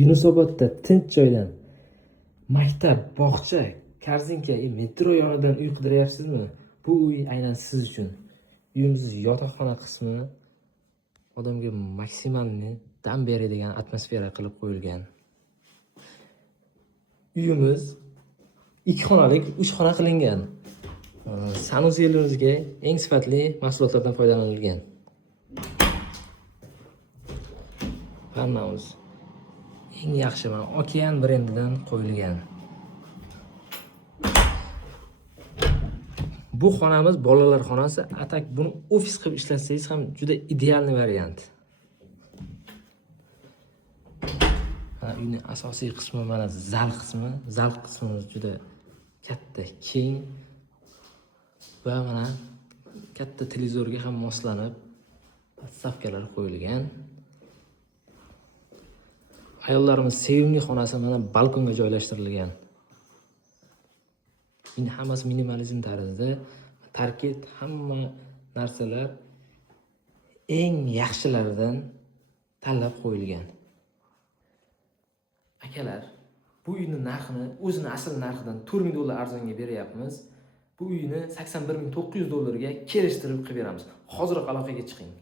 Yunusobodda tinch joydan maktab, bog'cha, korzinka, metro yonidan uy qidiryapsizmi? Bu uy aynan siz uchun. Uyimiz yotoqxona qismi odamga maksimalni dam beradigan atmosfera qilib qo'yilgan. Uyimiz 2 xonalik 3 xona qilingan. Sanuselimizga eng sifatli mahsulotlardan foydalanilgan. Hammamiz eng yaxshi Okean brendidan qo'yilgan. Bu xonamiz bolalar xonasi. Atak buni ofis qilib ishlatsangiz ham juda idealniy variant. Uyning asosiy qismi mana zal qismi. Zal qismimiz juda katta, keng va mana katta televizorga ham moslanib podstavkalar qo'yilgan. Ayollarimiz sevimli xonasi mana balkonga joylashtirilgan. Endi hammasi minimalizm tarzda, tarkib hamma narsalar eng yaxshilaridan tanlab qo'yilgan. Akalar, bu uyning narxini o'zini asl narxidan $4,000 arzonga beryapmiz. Bu uyni $81,900 ga kelishtirib qilib beramiz. Hozir aloqaga chiqing.